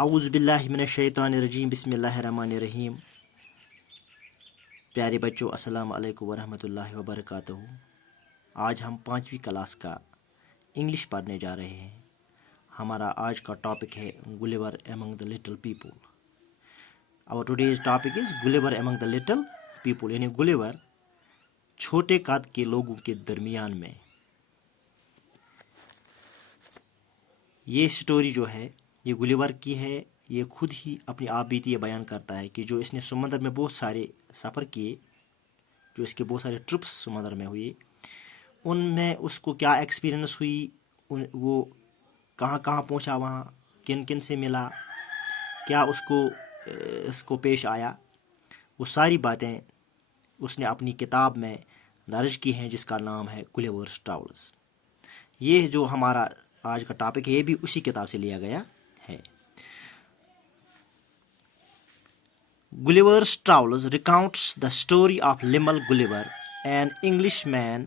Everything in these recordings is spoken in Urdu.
اعوذ باللہ من الشیطان الرجیم بسم اللہ الرحمن الرحیم. پیارے بچوں السلام علیکم ورحمۃ اللہ وبرکاتہ. آج ہم 5ویں کلاس کا انگلش پڑھنے جا رہے ہیں. ہمارا آج کا ٹاپک ہے Gulliver among the little people. اور today's topic is Gulliver among the little people, یعنی گلیور چھوٹے قد کے لوگوں کے درمیان میں. یہ سٹوری جو ہے یہ گلیور کی ہے. یہ خود ہی اپنی آپ بیتی بیان کرتا ہے کہ جو اس نے سمندر میں بہت سارے سفر کیے، جو اس کے بہت سارے ٹرپس سمندر میں ہوئے، ان میں اس کو کیا ایکسپیرئنس ہوئی، وہ کہاں کہاں پہنچا، وہاں کن کن سے ملا، کیا اس کو پیش آیا، وہ ساری باتیں اس نے اپنی کتاب میں درج کی ہیں جس کا نام ہے گلیورز ٹراولز. یہ جو ہمارا آج کا ٹاپک ہے یہ بھی اسی کتاب سے لیا گیا ہے. Gulliver's Travels recounts the story of Limmel Gulliver, an Englishman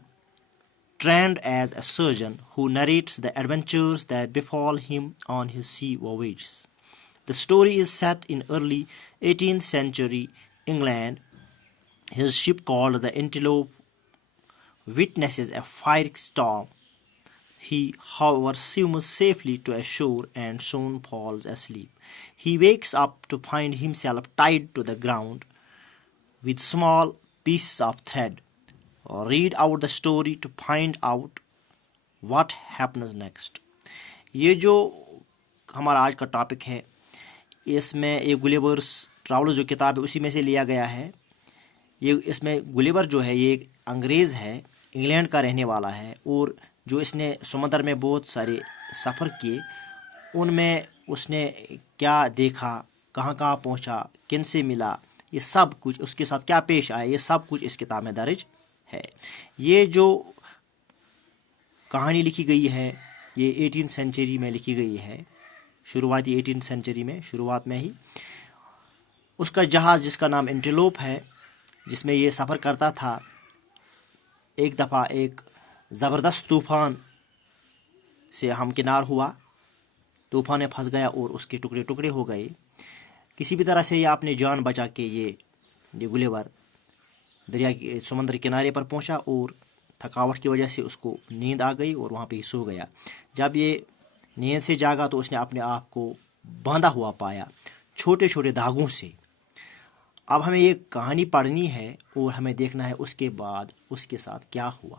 trained as a surgeon who narrates the adventures that befall him on his sea voyages. The story is set in early 18th century England. His ship called the Antelope witnesses a fiery storm. He, however, swims safely to shore and soon falls asleep. He wakes up to find himself tied to the ground with small pieces of thread. Read out the story to find out what happens next. یہ جو ہمارا آج کا ٹاپک ہے اس میں یہ گلیورز ٹراولز جو کتاب ہے اسی میں سے لیا گیا ہے. اس میں گلیور جو ہے یہ ایک انگریز ہے، انگلینڈ کا رہنے والا ہے، اور جو اس نے سمندر میں بہت سارے سفر کیے ان میں اس نے کیا دیکھا، کہاں کہاں پہنچا، کن سے ملا، یہ سب کچھ اس کے ساتھ کیا پیش آیا، یہ سب کچھ اس کتاب میں درج ہے. یہ جو کہانی لکھی گئی ہے یہ 18 سینچری میں لکھی گئی ہے، شروعاتی 18 سینچری میں، شروعات میں ہی. اس کا جہاز جس کا نام اینٹیلوپ ہے جس میں یہ سفر کرتا تھا، ایک دفعہ ایک زبردست طوفان سے ہمکنار ہوا، طوفان میں پھنس گیا اور اس کے ٹکڑے ٹکڑے ہو گئے. کسی بھی طرح سے یہ اپنی جان بچا کے یہ گلیور سمندر کنارے پر پہنچا اور تھکاوٹ کی وجہ سے اس کو نیند آ گئی اور وہاں پہ ہی سو گیا. جب یہ نیند سے جاگا تو اس نے اپنے آپ کو باندھا ہوا پایا چھوٹے چھوٹے دھاگوں سے. اب ہمیں یہ کہانی پڑھنی ہے اور ہمیں دیکھنا ہے اس کے بعد اس کے ساتھ کیا ہوا.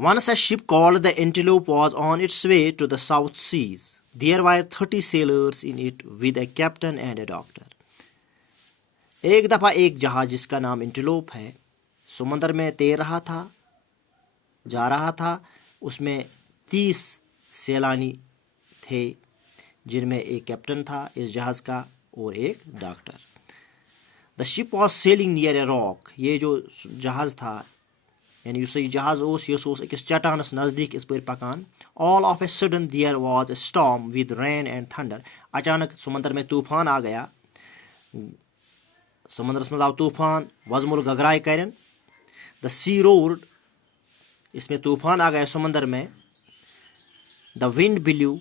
Once a ship called the Antelope was on its way to the South Seas. There were 30 sailors in it with a captain and a doctor. ایک دفعہ ایک جہاز جس کا نام انٹیلوپ ہے سمندر میں تیر رہا تھا، جا رہا تھا. اس میں 30 سیلانی تھے جن میں ایک کیپٹن تھا اس جہاز کا اور ایک doctor. The ship was sailing near a rock. یہ جو جہاز تھا یعنی یُس یہ جہاز یہ أکِس چٹانس نزدیک اس پٲٹھۍ پکان. All of a sudden there was a storm with rain and thunder. اچانک سمندر میں طوفان آ گیا، سمندرس منٛز آو طوفان، وزمُل گگراے کرن. The sea roared. اس میں طوفان آ گیا سمندر میں. The wind blew.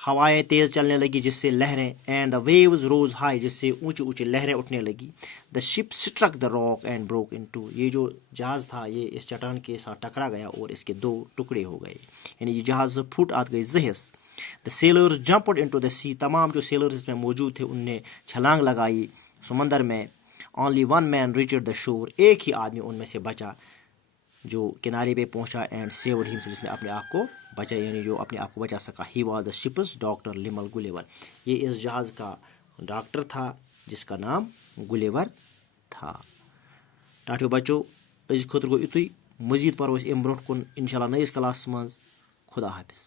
ہوائیں تیز چلنے لگی جس سے لہریں. And the waves rose high. جس سے اونچی اونچی لہریں اٹھنے لگی. The ship struck the rock and broke in two. یہ جو جہاز تھا یہ اس چٹان کے ساتھ ٹکرا گیا اور اس کے 2 ٹکڑے ہو گئے، یعنی یہ جہاز پھٹ آت گئی 2 حص. The sailors jumped into the sea. تمام جو سیلرز اس میں موجود تھے ان نے چھلانگ لگائی سمندر میں. Only one man reached the shore. ایک ہی آدمی ان میں سے بچا جو کنارے پہ پہنچا. اینڈ سیوڈ ہم، جس نے اپنے آپ کو بچا، یعنی جو اپنے آپ کو بچا سکا. He was the ship's doctor Lemuel Gulliver. یہ اس جہاز کا ڈاکٹر تھا جس کا نام گلیور تھا. ٹاٹو بچو أزۍ خٲطرٕ گوٚو یُتُے. مزید پرو أسۍ امہِ برونٛٹھ کُن انشاءاللہ نٔیِس کلاسس منٛز. خدا حافظ.